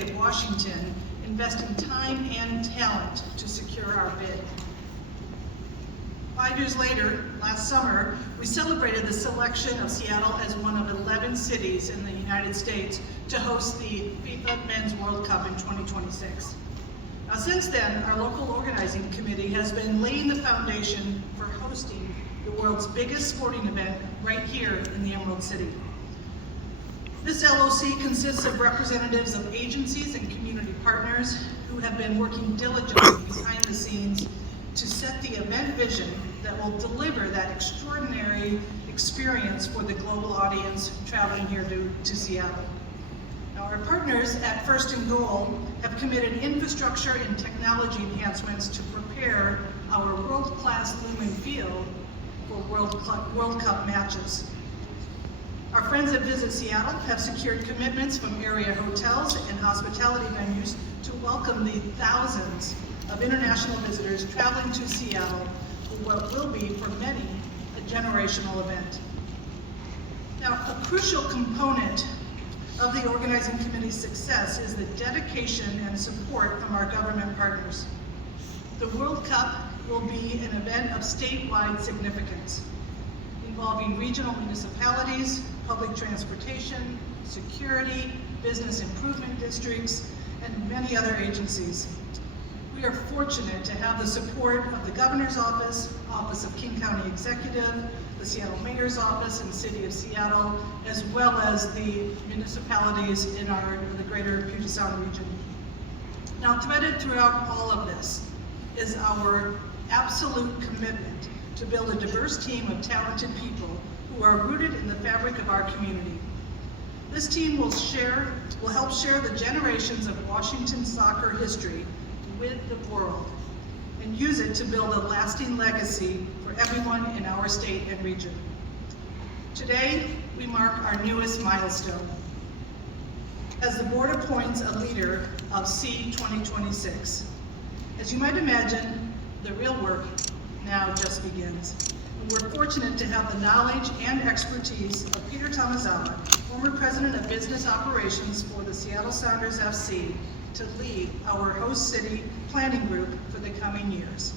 state of Washington investing time and talent to secure our bid. 5 years later, last summer, we celebrated the selection of Seattle as one of 11 cities in the United States to host the FIFA Men's World Cup in 2026. Now, since then, our local organizing committee has been laying the foundation for hosting the world's biggest sporting event right here in the Emerald City. This LOC consists of representatives of agencies and community partners who have been working diligently behind the scenes to set the event vision that will deliver that extraordinary experience for the global audience traveling here to Seattle. Now, our partners at First and Goal have committed infrastructure and technology enhancements to prepare our world-class Lumen Field for World Cup matches. Our friends at Visit Seattle have secured commitments from area hotels and hospitality venues to welcome the thousands of international visitors traveling to Seattle for what will be, for many, a generational event. Now, a crucial component of the organizing committee's success is the dedication and support from our government partners. The World Cup will be an event of statewide significance, involving regional municipalities, public transportation, security, business improvement districts, and many other agencies. We are fortunate to have the support of the Governor's Office, Office of King County Executive, the Seattle Mayor's Office and City of Seattle, as well as the municipalities in the greater Puget Sound region. Now, threaded throughout all of this is our absolute commitment to build a diverse team of talented people who are rooted in the fabric of our community. This team will help share the generations of Washington soccer history with the world and use it to build a lasting legacy for everyone in our state and region. Today, we mark our newest milestone as the board appoints a leader of C 2026. As you might imagine, the real work now just begins. And we're fortunate to have the knowledge and expertise of Peter Tomozawa, former president of business operations for the Seattle Sounders FC, to lead our host city planning group for the coming years.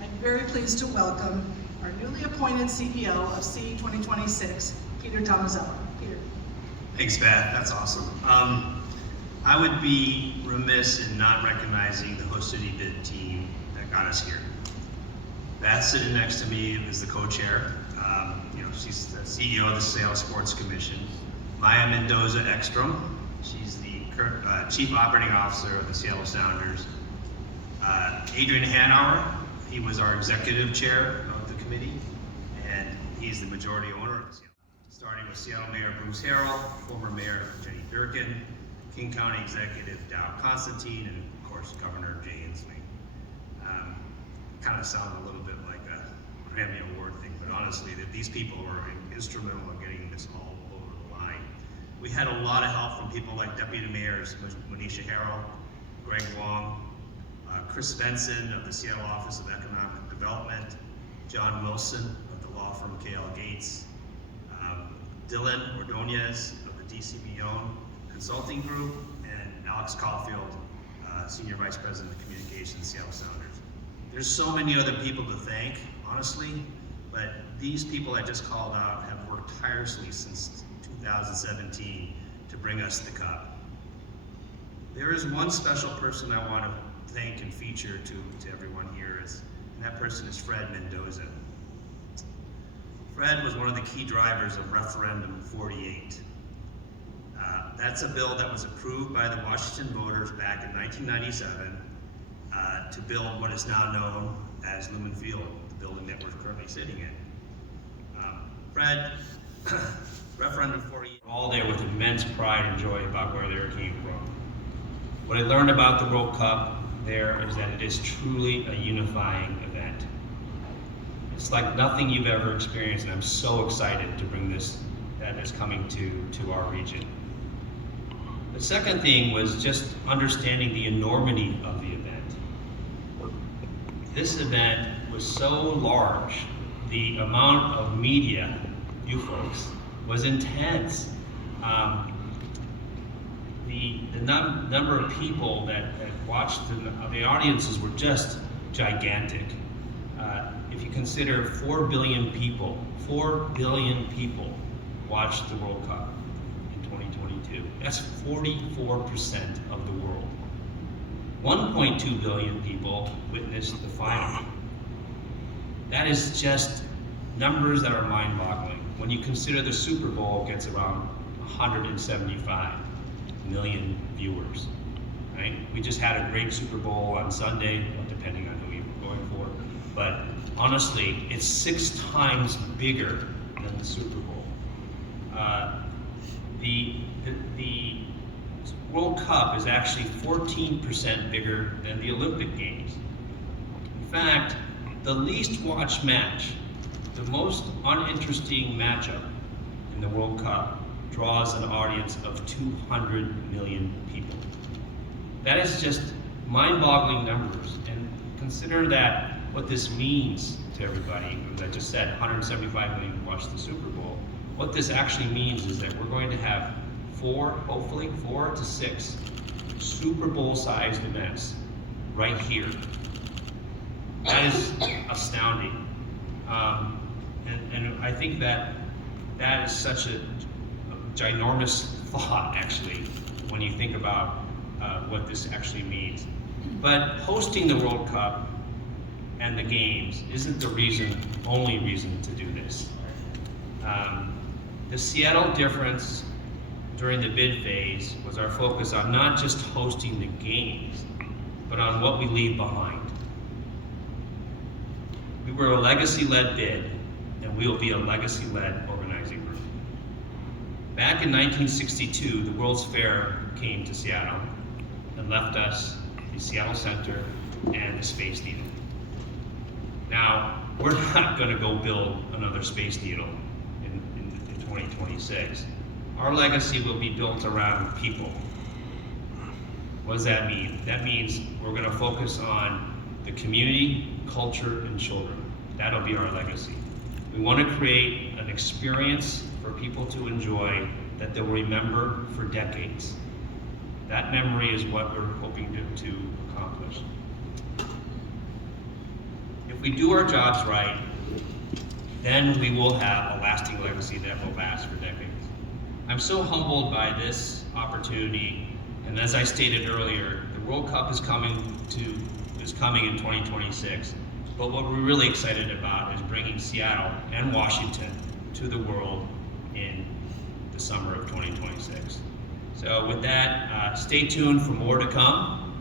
I'm very pleased to welcome our newly appointed CEO of C 2026, Peter Tomozawa. Peter. Thanks, Beth. That's awesome. I would be remiss in not recognizing the host city bid team that got us here. Beth sitting next to me is the co-chair. She's the CEO of the Seattle Sports Commission. Maya Mendoza Ekstrom, she's the Chief Operating Officer of the Seattle Sounders. Adrian Hanauer, he was our executive chair of the committee, and he's the majority owner of the Seattle. Starting with Seattle Mayor Bruce Harrell, former Mayor Jenny Durkin, King County Executive Dow Constantine, and of course Governor Jay Inslee. Kind of sound a little bit like a Grammy Award thing, but honestly, these people were instrumental in getting this all over the line. We had a lot of help from people like Deputy Mayors Manisha Harrell, Greg Wong, Chris Svensson of the Seattle Office of Economic Development, John Wilson of the law firm KL Gates, Dylan Ordonez of the DC Beyond Consulting Group, and Alex Caulfield, Senior Vice President of Communications, Seattle Sounders. There's so many other people to thank, honestly, but these people I just called out have worked tirelessly since 2017 to bring us the cup. There is one special person I want to thank and feature to everyone here, and that person is Fred Mendoza. Fred was one of the key drivers of Referendum 48. That's a bill that was approved by the Washington voters back in 1997 to build what is now known as Lumen Field, the building that we're currently sitting in. Fred, Referendum 48, all there with immense pride and joy about where they came from. What I learned about the World Cup there is that it is truly a unifying event. It's like nothing you've ever experienced, and I'm so excited to bring this, that is coming to our region. The second thing was just understanding the enormity of the event. This event was so large, the amount of media, you folks, was intense. The number of people that watched, the audiences were just gigantic. If you consider 4 billion people watched the World Cup in 2022. That's 44% of the world. 1.2 billion people witnessed the final. That is just numbers that are mind-boggling. When you consider the Super Bowl gets around 175 million viewers, right? We just had a great Super Bowl on Sunday, depending on who you're going for, but honestly, it's 6 times bigger than the Super Bowl. The World Cup is actually 14% bigger than the Olympic Games. In fact, the least watched match, the most uninteresting matchup in the World Cup, draws an audience of 200 million people. That is just mind-boggling numbers, and consider that what this means to everybody. As I just said, 175 million watched the Super Bowl. What this actually means is that we're going to have hopefully 4 to 6 Super Bowl-sized events right here. That is astounding. And I think that is such a ginormous thought, actually, when you think about what this actually means. But hosting the World Cup and the games isn't the only reason to do this. The Seattle difference during the bid phase was our focus on not just hosting the games, but on what we leave behind. We were a legacy-led bid, and we will be a legacy-led organizing group. Back in 1962, the World's Fair came to Seattle and left us the Seattle Center and the Space Needle. Now, we're not going to go build another Space Needle in 2026. Our legacy will be built around people. What does that mean? That means we're going to focus on the community, culture, and children. That'll be our legacy. We want to create an experience for people to enjoy that they'll remember for decades. That memory is what we're hoping to accomplish. If we do our jobs right, then we will have a lasting legacy that will last for decades. I'm so humbled by this opportunity, and as I stated earlier, the World Cup is coming in 2026. But what we're really excited about is bringing Seattle and Washington to the world in the summer of 2026. So with that, stay tuned for more to come.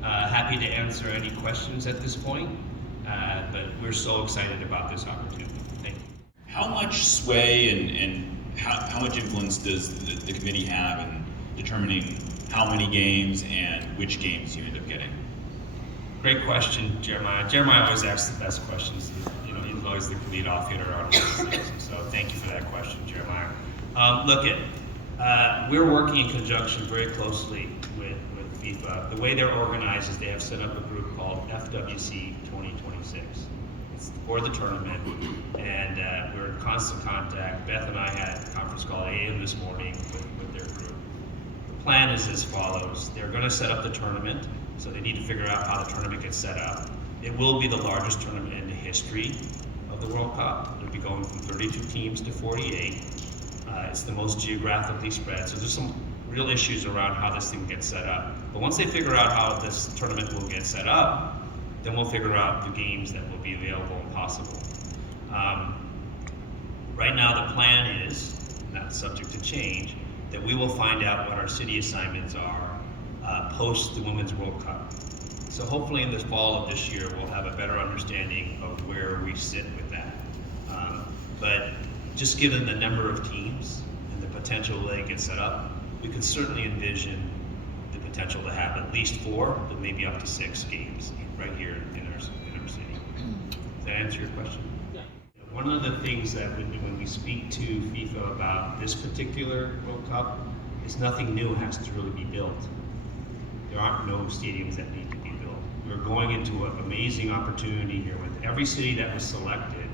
Happy to answer any questions at this point, but we're so excited about this opportunity. Thank you. How much sway and how much influence does the committee have in determining how many games and which games you end up getting? Great question, Jeremiah. Jeremiah always asks the best questions. You know, he's always the lead-off hitter on these things. So thank you for that question, Jeremiah. We're working in conjunction very closely with FIFA. The way they're organized is they have set up a group called FWC 2026. It's for the tournament, and we're in constant contact. Beth and I had a conference call at 8 a.m. this morning with their group. The plan is as follows. They're going to set up the tournament. So they need to figure out how the tournament gets set up. It will be the largest tournament in the history of the World Cup. It'll be going from 32 teams to 48. It's the most geographically spread. So there's some real issues around how this thing gets set up. But once they figure out how this tournament will get set up, then we'll figure out the games that will be available and possible. Right now the plan is, and that's subject to change, that we will find out what our city assignments are post the Women's World Cup. So hopefully in the fall of this year, we'll have a better understanding of where we sit with that. But just given the number of teams and the potential they get set up, we could certainly envision the potential to have at least 4, but maybe up to 6 games right here in our city. Does that answer your question? Yeah. One of the things that when we speak to FIFA about this particular World Cup is nothing new has to really be built. There aren't no stadiums that need to be built. We're going into an amazing opportunity here with every city that was selected.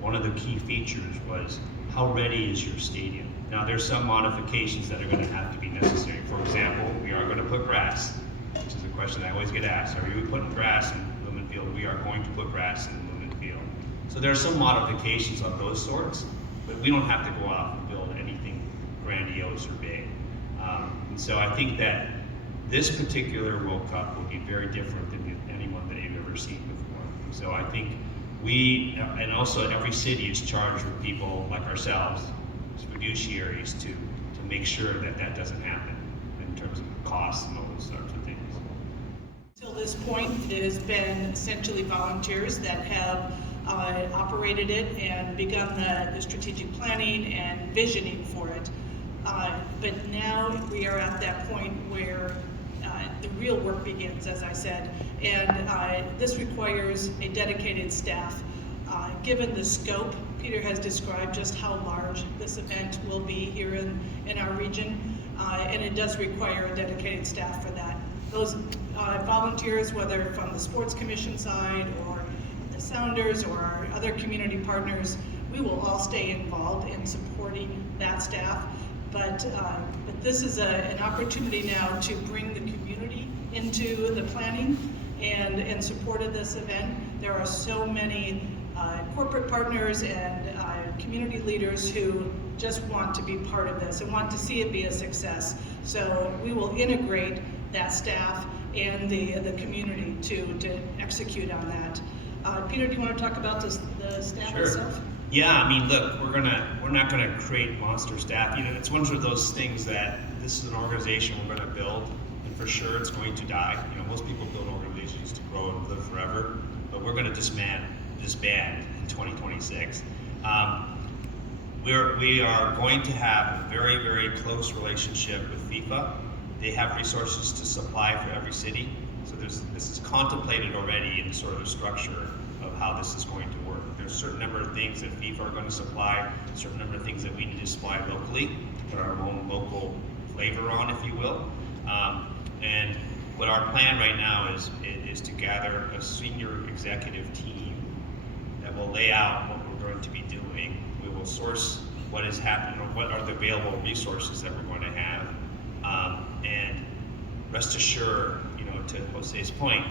One of the key features was how ready is your stadium? Now, there's some modifications that are going to have to be necessary. For example, we are going to put grass, which is a question I always get asked. Are you putting grass in Lumen Field? We are going to put grass in Lumen Field. So there are some modifications of those sorts, but we don't have to go out and build anything grandiose or big. And so I think that this particular World Cup will be very different than anyone that you've ever seen before. So I think we, and also every city is charged with people like ourselves, as fiduciaries, to make sure that that doesn't happen in terms of costs and all those sorts of things. Till this point, it has been essentially volunteers that have operated it and begun the strategic planning and visioning for it. But now we are at that point where the real work begins, as I said, and this requires a dedicated staff. Given the scope, Peter has described just how large this event will be here in our region, and it does require a dedicated staff for that. Those volunteers, whether from the Sports Commission side or the Sounders or our other community partners, we will all stay involved in supporting that staff. But this is an opportunity now to bring the community into the planning and support of this event. There are so many corporate partners and community leaders who just want to be part of this and want to see it be a success. So we will integrate that staff and the community to execute on that. Peter, do you want to talk about the staff Sure. itself? Yeah, I mean, look, we're not gonna create monster staff. You know, it's one of those things that this is an organization we're gonna build, and for sure it's going to die. You know, most people build organizations to grow and live forever, but we're gonna disband in 2026. We are going to have a very, very close relationship with FIFA. They have resources to supply for every city, so this is contemplated already in sort of the structure of how this is going to work. There's a certain number of things that FIFA are going to supply, a certain number of things that we need to supply locally, put our own local flavor on, if you will. And what our plan right now is to gather a senior executive team that will lay out what we're going to be doing. We will source what is happening, or what are the available resources that we're going to have. And rest assured, you know, to Jose's point,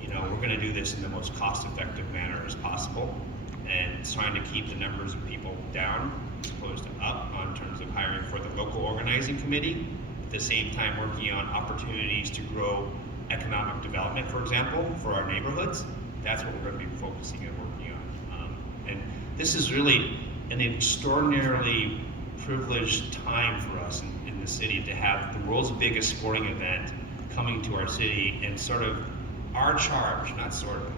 you know, we're going to do this in the most cost-effective manner as possible, and it's trying to keep the numbers of people down as opposed to up in terms of hiring for the local organizing committee. At the same time, working on opportunities to grow economic development, for example, for our neighborhoods. That's what we're going to be focusing and working on. And this is really an extraordinarily privileged time for us in the city to have the world's biggest sporting event coming to our city, and sort of our charge,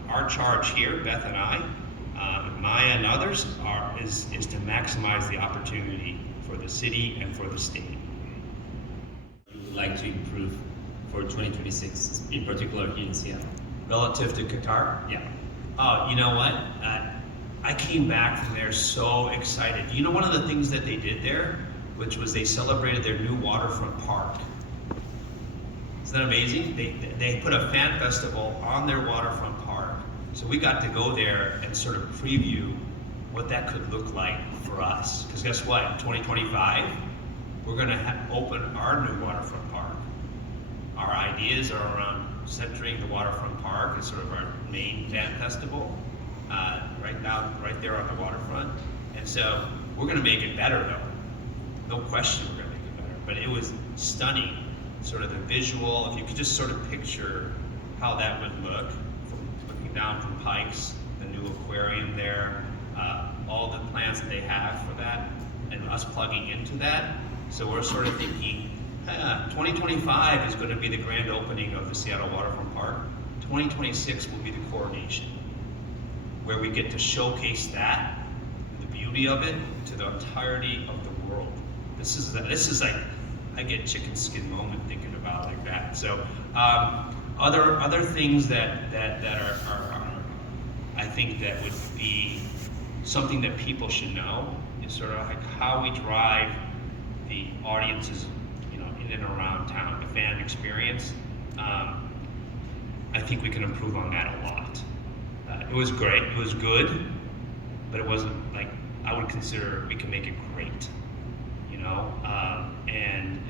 our charge here, Beth and I, Maya and others, is to maximize the opportunity for the city and for the state. You would like to improve for 2026, in particular here in Seattle? Relative to Qatar? Yeah. Oh, you know what? I came back from there so excited. You know, one of the things that they did there, which was they celebrated their new waterfront park. Isn't that amazing? They put a fan festival on their waterfront park. So we got to go there and sort of preview what that could look like for us. Because guess what? In 2025, we're going to open our new waterfront park. Our ideas are around centering the waterfront park as sort of our main fan festival, right there on the waterfront. And so we're going to make it better, though. No question we're going to make it better. But it was stunning, sort of the visual. If you could just sort of picture how that would look, from looking down from Pikes, the new aquarium there, all the plans that they have for that, and us plugging into that. So we're sort of thinking, 2025 is going to be the grand opening of the Seattle Waterfront Park. 2026 will be the coronation, where we get to showcase that, the beauty of it, to the entirety of the world. This is like, I get chicken skin moment thinking about like that. So other things that are I think that would be something that people should know is sort of like how we drive the audiences, you know, in and around town, the fan experience. I think we can improve on that a lot. It was great, it was good, but it wasn't like, I would consider we can make it great. You know, and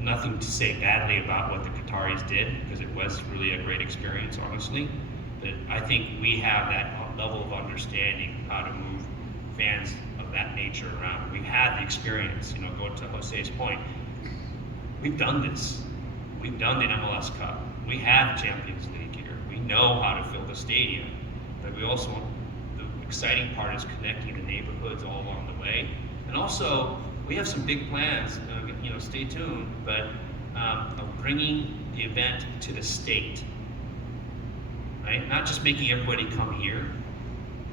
nothing to say badly about what the Qataris did, because it was really a great experience, honestly. But I think we have that level of understanding how to move fans of that nature around. We've had the experience, going to Jose's point. We've done this. We've done the MLS Cup. We have Champions League here. We know how to fill the stadium. But we also, the exciting part is connecting the neighborhoods all along the way. And also, we have some big plans, stay tuned, but of bringing the event to the state, right? Not just making everybody come here.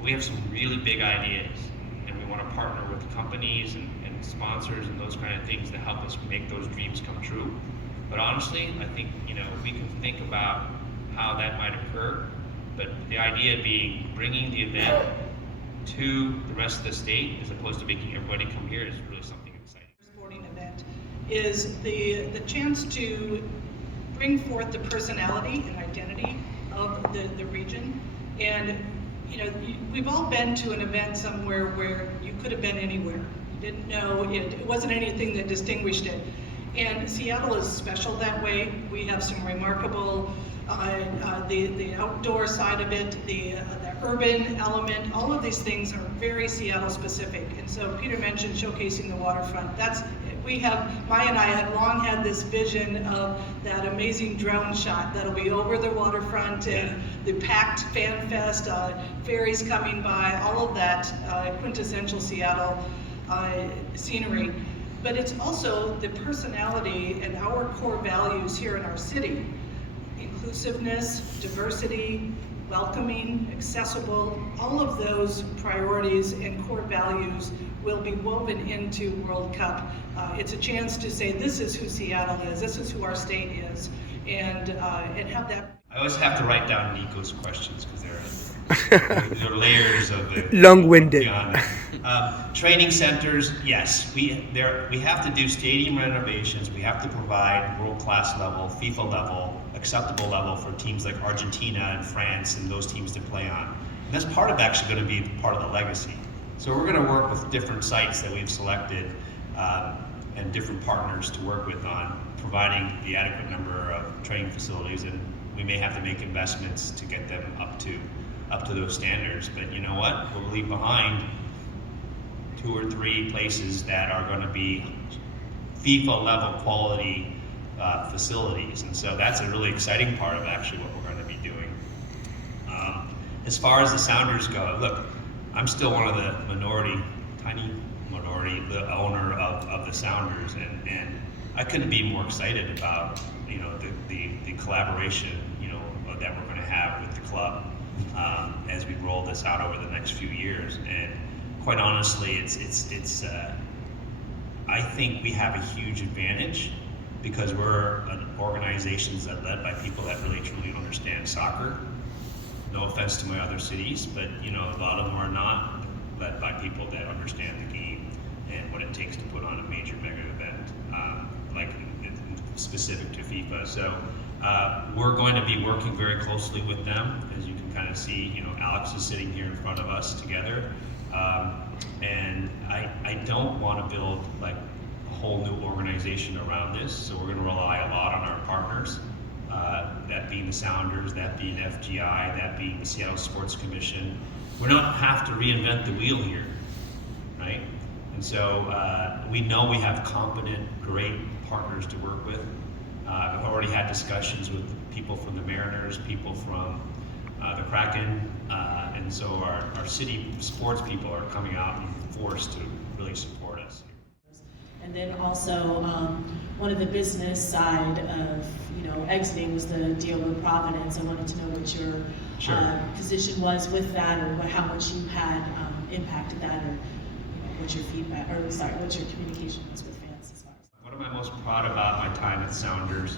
We have some really big ideas, and we want to partner with companies and sponsors and those kind of things to help us make those dreams come true. But honestly, I think, we can think about how that might occur, but the idea being bringing the event to the rest of the state as opposed to making everybody come here is really something exciting. Sporting event is the chance to bring forth the personality and identity of the region. And we've all been to an event somewhere where you could have been anywhere. You didn't know, it wasn't anything that distinguished it. And Seattle is special that way. We have some remarkable, the outdoor side of it, the urban element, all of these things are very Seattle specific. And so Peter mentioned showcasing the waterfront. Maya and I have long had this vision of that amazing drone shot that'll be over the waterfront and the packed fan fest, ferries coming by, all of that quintessential Seattle scenery. But it's also the personality and our core values here in our city. Inclusiveness, diversity, welcoming, accessible, all of those priorities and core values will be woven into World Cup. It's a chance to say this is who Seattle is, this is who our state is, and have that. I always have to write down Nico's questions because they're layers of the long-winded. Training centers, yes, we have to do stadium renovations. We have to provide world-class level, FIFA level, acceptable level for teams like Argentina and France and those teams to play on. And that's part of actually going to be part of the legacy. So we're going to work with different sites that we've selected and different partners to work with on providing the adequate number of training facilities, and we may have to make investments to get them up to those standards. But you know what? We'll leave behind 2 or 3 places that are going to be FIFA level quality facilities, and so that's a really exciting part of actually what we're going to be doing. As far as the Sounders go, look, I'm still one of the tiny minority, the owner of the Sounders, and I couldn't be more excited about the collaboration that we're going to have with the club as we roll this out over the next few years. And quite honestly, it's I think we have a huge advantage because we're an organization that's led by people that really truly understand soccer. No offense to my other cities, but a lot of them are not led by people that understand the game and what it takes to put on a major mega event like specific to FIFA. So we're going to be working very closely with them. As you can kind of see, Alex is sitting here in front of us together. And I don't want to build like a whole new organization around this, so we're going to rely a lot on our partners, that being the Sounders, that being FGI, that being the Seattle Sports Commission. We don't have to reinvent the wheel here, right? And so we know we have competent, great partners to work with. I've already had discussions with people from the Mariners, people from the Kraken, and so our city sports people are coming out in force to really support us. And then also one of the business side of exiting was the deal with Providence. I wanted to know what your position was with that, or how much you had impacted that, or what your feedback, or what your communication was with fans as far as. What am I most proud about my time at Sounders?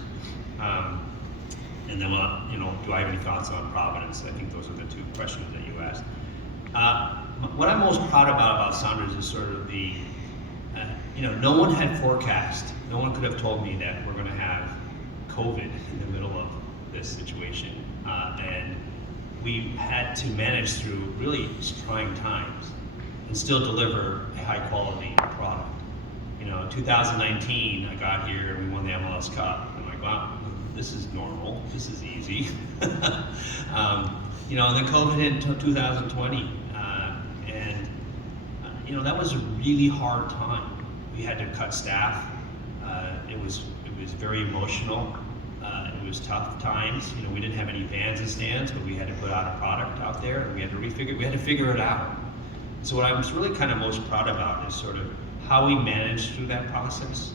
And then, do I have any thoughts on Providence? I think those are the 2 questions that you asked. What I'm most proud about Sounders is sort of the, no one had forecast. No one could have told me that we're going to have COVID in the middle of this situation. And we had to manage through really trying times and still deliver a high quality product. You know, 2019, I got here and we won the MLS Cup. I'm like, wow, this is normal. This is easy. You know, and then COVID hit until 2020, and you know, that was a really hard time. We had to cut staff. It was very emotional. It was tough times. You know, we didn't have any fans and stands, but we had to put out a product out there, and we had to figure it out. So what I was really kind of most proud about is sort of how we managed through that process.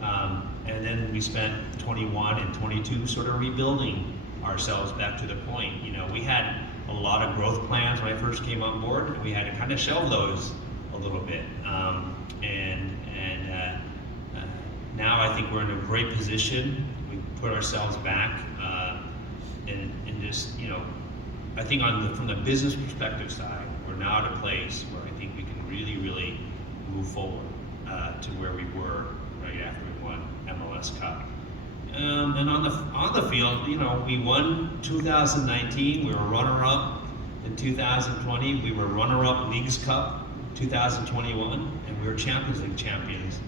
And then we spent 21 and 22 sort of rebuilding ourselves back to the point. You know, we had a lot of growth plans when I first came on board, and we had to kind of shelve those a little bit. Now I think we're in a great position. We put ourselves back, and just, you know, I think from the business perspective side, we're now at a place where I think we can really move forward to where we were right after we won MLS Cup. And on the field, you know, we won 2019. We were runner-up in 2020. We were runner-up Leagues Cup 2021, and we were Champions League champions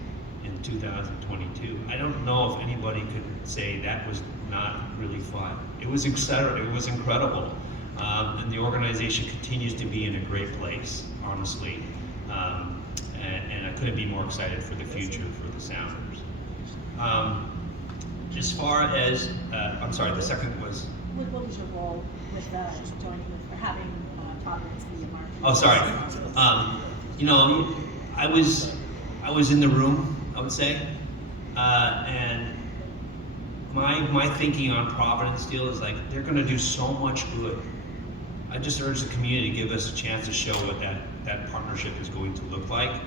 in 2022. I don't know if anybody could say that was not really fun. It was incredible. And the organization continues to be in a great place, honestly. And I couldn't be more excited for the future for the Sounders. As far as, I'm sorry, the second was? What was your role with joining with, or having Providence be a market? Oh, sorry. You know, I was in the room, I would say, and my thinking on Providence deal is like, they're going to do so much good. I just urge the community to give us a chance to show what that partnership is going to look like.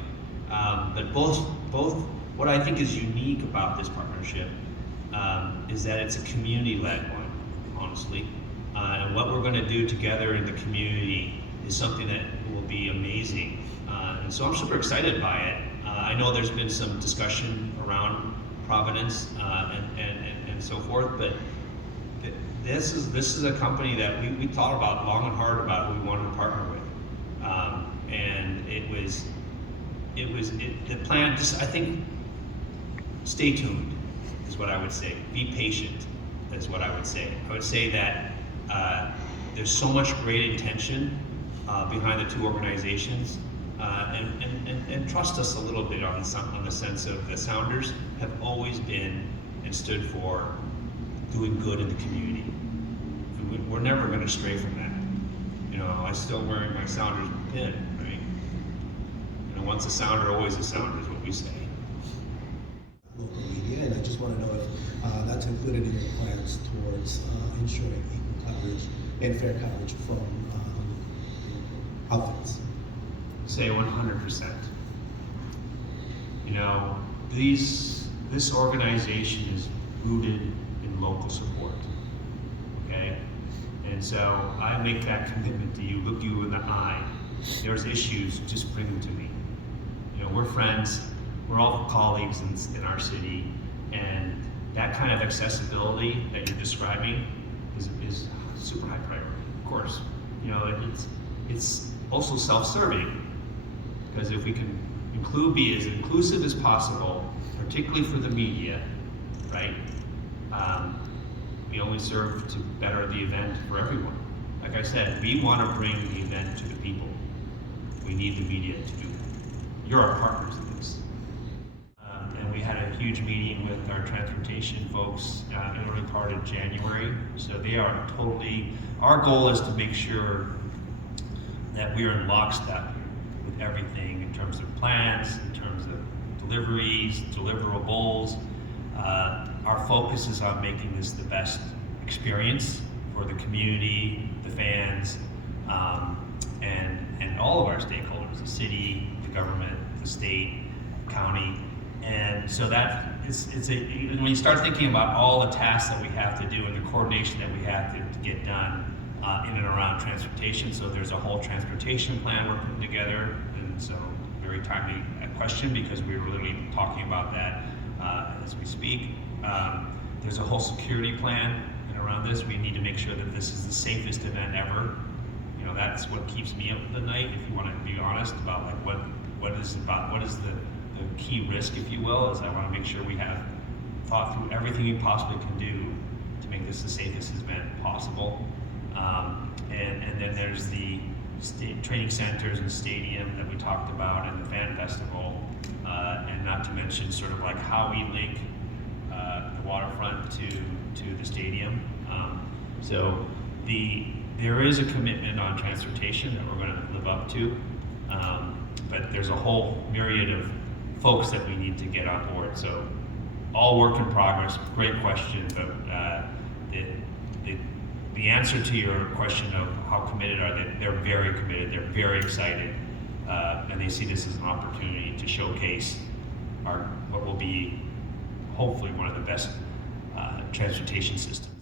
But both what I think is unique about this partnership is that it's a community-led one, honestly. And what we're going to do together in the community is something that will be amazing. And so I'm super excited by it. I know there's been some discussion around Providence and so forth, but this is a company that we thought about long and hard about who we wanted to partner with. And the plan, just, I think, stay tuned is what I would say. Be patient is what I would say. I would say that there's so much great intention behind the two organizations, and trust us a little bit on the sense of the Sounders have always been and stood for doing good in the community. We're never going to stray from that. You know, I'm still wearing my Sounders pin, right? You know, once a Sounder, always a Sounder is what we say. Local media, and I just want to know if that's included in your plans towards ensuring equal coverage and fair coverage from outfits. Say 100%. You know, this organization is rooted in local support, okay? And so I make that commitment to you, look you in the eye. There's issues, just bring them to me. You know, we're friends, we're all colleagues in our city, and that kind of accessibility that you're describing is super high priority. Of course, you know, it's also self-serving, because if we can be as inclusive as possible, particularly for the media, right? We only serve to better the event for everyone. Like I said, we want to bring the event to the people. We need the media to do that. You're our partners in this. And we had a huge meeting with our transportation folks in the early part of January. So they are totally, our goal is to make sure that we are in lockstep with everything in terms of plans, in terms of deliveries, deliverables. Our focus is on making this the best experience for the community, the fans, and all of our stakeholders, the city, the government, the state, county. And so that when you start thinking about all the tasks that we have to do and the coordination that we have to get done in and around transportation, so there's a whole transportation plan we're putting together, and so very timely question, because we're literally talking about that as we speak. There's a whole security plan and around this. We need to make sure that this is the safest event ever. You know, that's what keeps me up at night, if you want to be honest about like what is the key risk, if you will, is I want to make sure we have thought through everything we possibly can do to make this the safest event possible. And then there's the training centers and stadium that we talked about, and the fan festival, and not to mention sort of like how we link the waterfront to the stadium. So there is a commitment on transportation that we're going to live up to, but there's a whole myriad of folks that we need to get on board. So all work in progress. Great question, but the answer to your question of how committed are they, they're very committed, they're very excited, and they see this as an opportunity to showcase what will be hopefully one of the best transportation systems.